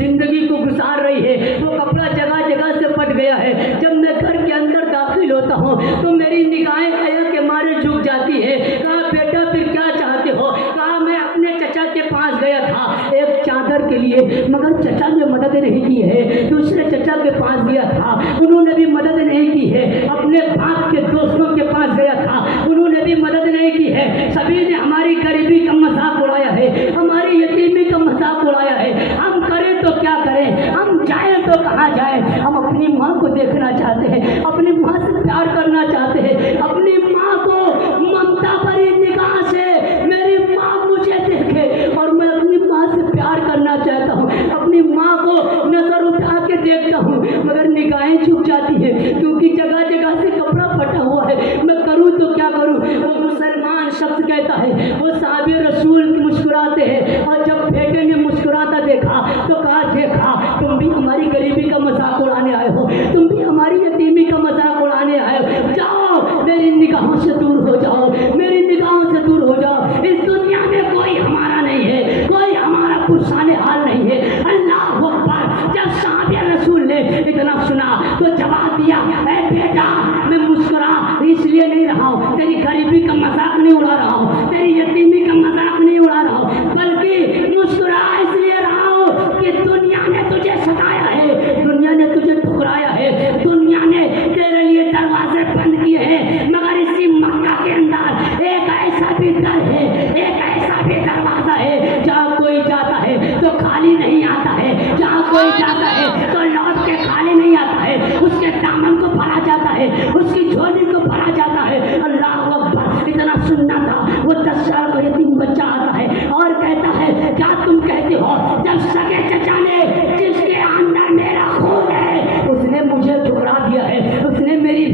जिंदगी को गुजार रही है, वो कपड़ा जगह जगह से फट गया है। जब मैं घर के अंदर दाखिल होता हूँ तो मेरी निगाहें हया के मारे झुक जाती है। कहा बेटा फिर क्या चाहते हो? कहा मैं अपने चचा के पास गया था एक चादर के लिए, मगर चचा ने मदद नहीं की है। दूसरे चचा के पास गया था, उन्होंने भी मदद नहीं की है। अपने बाप के दोस्तों के पास गया था, उन्होंने भी मदद नहीं की है। सभी ने हमारी गरीबी का मजाक उड़ाया है, हमारी यतीमी का मजाक उड़ाया है। हम करें तो क्या करें, हम जाएं तो कहाँ जाएं? हम अपनी माँ को देखना चाहते हैं, अपनी माँ से प्यार करना चाहते हैं, अपनी माँ को ममता भरी निगाह से मेरी माँ मुझे देखे और मैं अपनी माँ से प्यार करना चाहता हूँ। अपनी माँ को नजर उठा के देखता हूँ मगर निगाहें झुक जाती है क्योंकि जगह जगह से कपड़ा फटा हुआ है। मैं करूँ तो क्या करूँ? वो मुसलमान शख्स कहता है, वो साहबे रसूल मुस्कुराते हैं और जब बेटे ने मुस्कुराता देखा तो कहा देखा तुम भी हमारी गरीबी का मजाक उड़ाने आए हो, तुम भी हमारी यतीमी का मजाक उड़ाने आए हो। जाओ मेरी निगाहों से दूर हो जाओ, मेरी निगाहों से दूर हो जाओ। इस दुनिया में कोई हमारा नहीं है, कोई हमारा पुरसाने हाल नहीं है। अल्लाह अकबर। जब साहबे रसूल ने इतना सुना तो जवाब दिया, ऐ बेटा मैं मुस्कुरा इसलिए नहीं रहा हूँ, तेरी गरीबी का मजाक नहीं उड़ा रहा हूँ, तेरी यतीमी का मजाक नहीं उड़ा रहा हूँ, बल्कि मुस्कुरा इसलिए रहा हूँ कि दुनिया ने तुझे सताया है, दुनिया ने तुझे ठुकराया है, दुनिया ने तेरे लिए दरवाजे बंद किए हैं, मगर इसी मक्का के अंदर एक ऐसा भी दर है, एक ऐसा भी दरवाजा है जहाँ कोई जाता है तो खाली नहीं आता है, जहाँ कोई जाता है तो लौट के खाली नहीं आता है, उसके दामन को भरा जाता है, उसकी झोली को भरा जाता है। अल्लाह अकबर। इतना सुनना था। वो 10 साल का यतीम बच्चा आता है और कहता है क्या तुम कहते हो? जब सगे चचा ने जिसके अंदर मेरा खून है उसने मुझे ठुकरा दिया है, उसने मेरी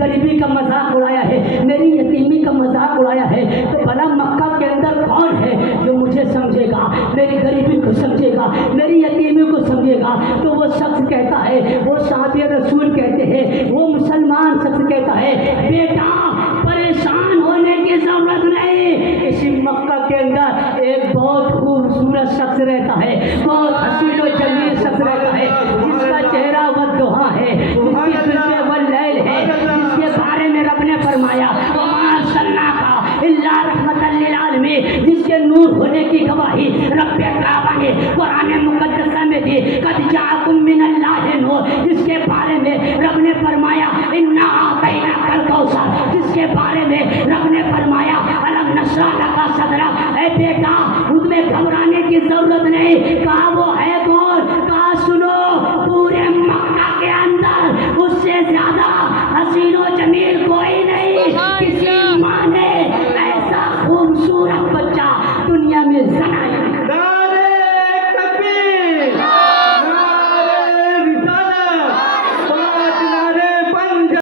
गरीबी का मजाक उड़ाया है, मेरी यतीमी का मजाक उड़ाया है, तो भला मक्का के अंदर कौन है जो मुझे समझेगा, मेरी गरीबी को समझेगा, मेरी यतीमी को समझेगा? तो वो शख्स कहता है, वो साहबे रसूल कहते हैं, वो मुसलमान शख्स कहता है, बेटा परेशान होने की जरूरत नहीं। इसी मक्का के अंदर एक बहुत खूबसूरत शख्स रहता है, बहुत हसीन और जमील शख्स रहता है, जिसका चेहरा वद्दुहा है, जिसकी जुल्फे वल्लैल है, जिसके बारे में रब ने फरमाया जिसके नूर होने की गवाही रब्बे काबा ने कुरान मुकद्दस में दी, कद जाकुम मिनल्लाहि नूर, जिसके बारे में रब ने